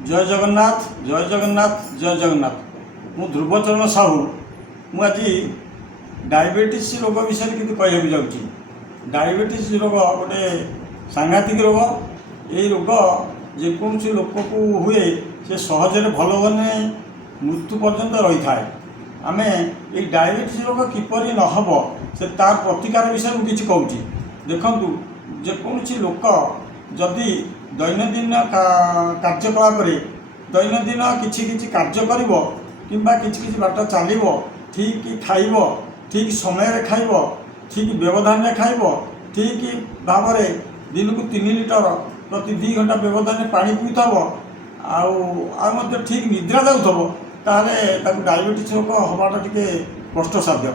जय जगन्नाथ जय जगन्नाथ जय जगन्नाथ। मु ध्रुवचरण साहू मु आज डायबिटीज रोग विषय किसी कहूँ जाऊँगी। डायबिटीज रोग गोटे सांघातिक रोग। ये रोग जेकोसी लोक को हुए से सहजरे भल होने मृत्यु पर्यंत रही थाए। आम ये डायबिटीज रोग किपरि नहब से तार प्रतिकार विषय में किसी कहूँ। देखु जेकोसी लोक जदि दैनंदिन कार्यकलाप दैनंदिन किसी कार्य कर कि बाट चलो ठीक खाइब ठीक समय खाइब ठीक व्यवधान खाइब ठीक भाव दिन को 3 लिटर प्रति 2 घंटा व्यवधान पानी पीथब आ ठीक निद्रा जाऊथब ताले डायबिटीज रोग हवाटा टे कष्टसाध्य।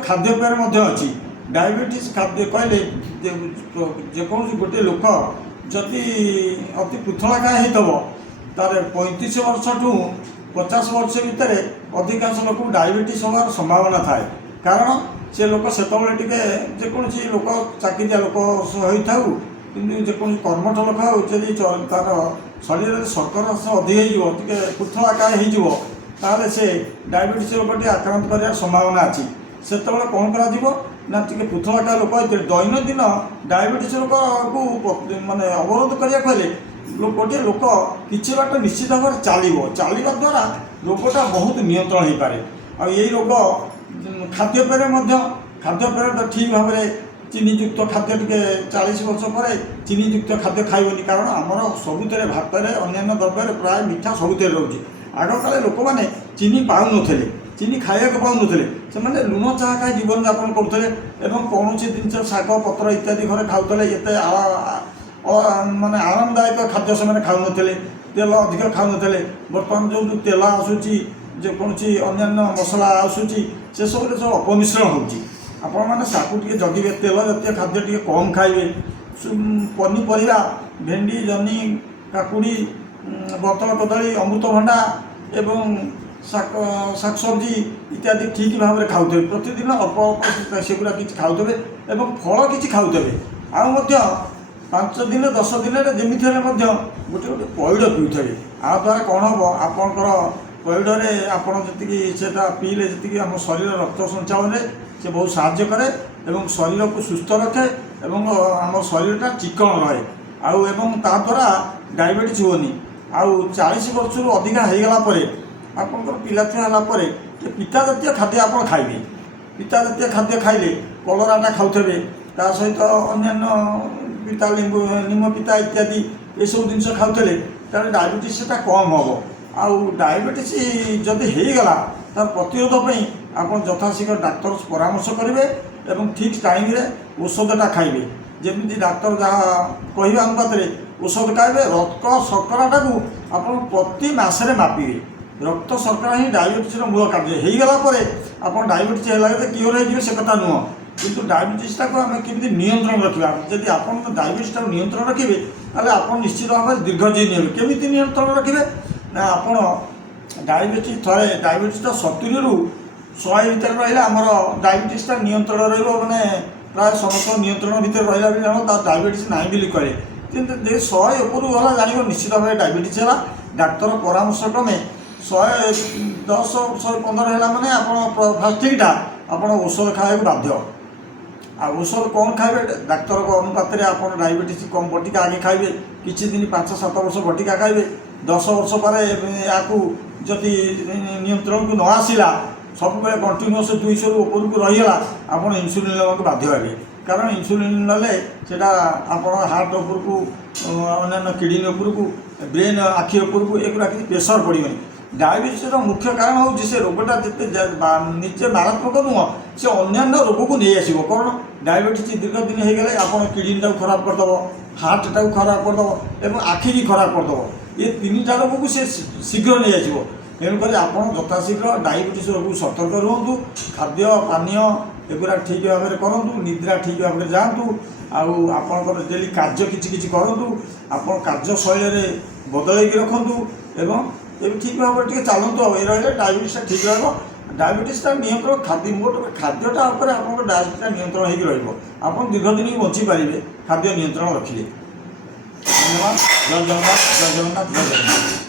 खाद्यपेय अच्छी डायबिटीज खाद्य कहले जेकोसी गोटे लोक जदि अति पृथलाकाय होता तार 35 वर्ष ठू 50 वर्ष भितर अधिकांश लोक डायबिटीज होवार संभावना थाए। कारण से लोक से जेकोसी लोक चाकिरिया लोक होता कि जेकोसी कर्मठ लोक होती तार शरीर में शर्कर अधिक होते पृथलाकाय हो से डायबिटीज रोग आक्रांत कर संभावना अच्छी। से कौन करा टे पृथलाकाय लोक दैनंदिन डायबिटीज रोग को माने अवरोध करने गोटे लोक किसी बाट निश्चित भाव चलवा द्वारा रोगटा बहुत नियंत्रण हो पाए। आई रोग खाद्यपेय तो ठीक भाव में चीनीयुक्त खाद्य टे 40 वर्ष पर चीनीयुक्त खाद्य खाइबनी। कारण आमर सबुरे भात अन्य द्रव्य प्राय मीठा सबुरे रोचे। आग काले लोक मैंने चीनी पाऊन चीनी खाया पाऊन से लुण चाह खाई जीवन यापन करुले कौन जिन शाग पत्र इत्यादि घरे खाऊले ये माने आरामदायक खाद्य से खाऊन तेल अधिक खाऊन। बर्तमान जो तेल आसूची जेकोसी अन्य मसला आसूची से सब अपमिश्रण होने साकू टे जगिए तेल जातीय खाद्य टे कम खाइबे। पनीपरिया भेंडी जनी काकुड़ी बतल कदली अमृतभंडा एवं शाक सब्जी इत्यादि ठीक भाव में खाऊे प्रतिदिन अल्प अल्प सेगुड़ा कि खाऊे फल कि खाऊे। आ 5 दिन 10 दिन जमी गोटे गोटे पैड पीऊे। आ द्वारा कौन हम आपणकर पैडे आपड़ जी से पीले जी आम शरीर रक्त संचालन से बहुत साहाय्य करे एवं शरीर को सुस्थ रखे एवं आम शरीरटा चिकन रहे आउ द्वारा डायबिटीज होनी। आउ 40 वर्ष अधिका होगला आपंकर पिला छुआ है पिता जातीय खाद्य आप खाइबे। पिता जातीय खाद्य खाइले कलराटा खाऊे ता सहित अन्य पिता निम पिता इत्यादि ये सब जिन खाऊे तार डायबिटीज से कम हम। आउ डायबिटीज जदि होगला तार प्रतिरोध आप यथाशीघ्र डाक्तर परामर्श करेंगे एवं ठीक टाइम रे औषधटा खाइबे। जमी डाक्तर जहाँ कह अनुपात औषध खाइबे। रक्त शर्कराटा को आप प्रति मसरे मापिबे। रक्त शर्करा ही डायबिटीज मूल कार्य होगला आप डायबिटीज है क्योर हो से कथा नुह किंतु डायबिटीजटा को आम केमी नियंत्रण रखा। जदि आप डायबिटीजटा नियंत्रण रखिए ताले आप निश्चित भाव में दीर्घजीवी हे। केमी नियंत्रण रखिए ना आप डायबिटीज थे डायबिटीजटा 70 ରୁ 100 भितर रहा आमर डायबिटीजटा नियंत्रण रहा प्राय समस्त नियंत्रण भितर रहा डायबिटीज ना भी कहे किंतु 100 ऊपर गला जान निश्चित भाव डायबिटीज है। डाक्तर परामर्श क्रमे 110 115 है मैंने आप फास्टिंगटा आप औषध खाया बाध्य। आ औषध कौन खाइबे डाक्तर को अनुपात आप डायबिटीज कम बटिका आगे खाइबे। किसी दिन 5-7 वर्ष बटिका खाइबे 10 वर्ष पर या जदि नियंत्रण को न आसला सब कंटिन्यूस 200 ऊपर को रहीगला आप इन्सुलिन लेवाक बाध्य हे। कारण इन्सुलिन नले सेटा आप हार्ट उपर को अन्य किडनी उपर को ब्रेन आखि उपर को एगुड़ा किसी प्रेसर पड़े। डायबिटीज मुख्य कारण हूँ से रोगटा जिते निजे मारात्मक नुह से अन्य रोग को नहीं आसो। कौन डायबिटीज दीर्घ दिन होगले आप किडनीटा खराब करदेव हार्टा खराब करदेव एवं आखि की खराब करदेव। ये 3टा रोग को से शीघ्र नहीं आसो। तेणुक आप यथाशीघ्र डायबिटीज रोग सतर्क रुहतु। खाद्य पानीय एगुड़ा ठीक भाव में करूँ निद्रा ठीक भाव में जातु आपंकर डेली कार्य किसी करूँ आप कार्यशैली बदल रखु एवं ठीक भाव में चलतु ये रही डायबिटीज ठीक रहा। डायबिटीजटा नियंत्रण खाद्य मोट खाद्यटा आप डायबिटीजटा नियंत्रण हो दीर्घ दिन बची पारे खाद्य नियंत्रण रखिए। ଧନ୍ୟବାଦ। ଜୟ ଜଗନ୍ନାଥ, ଜୟ ଜଗନ୍ନାଥ, ଜୟ ଜଗନ୍ନାଥ।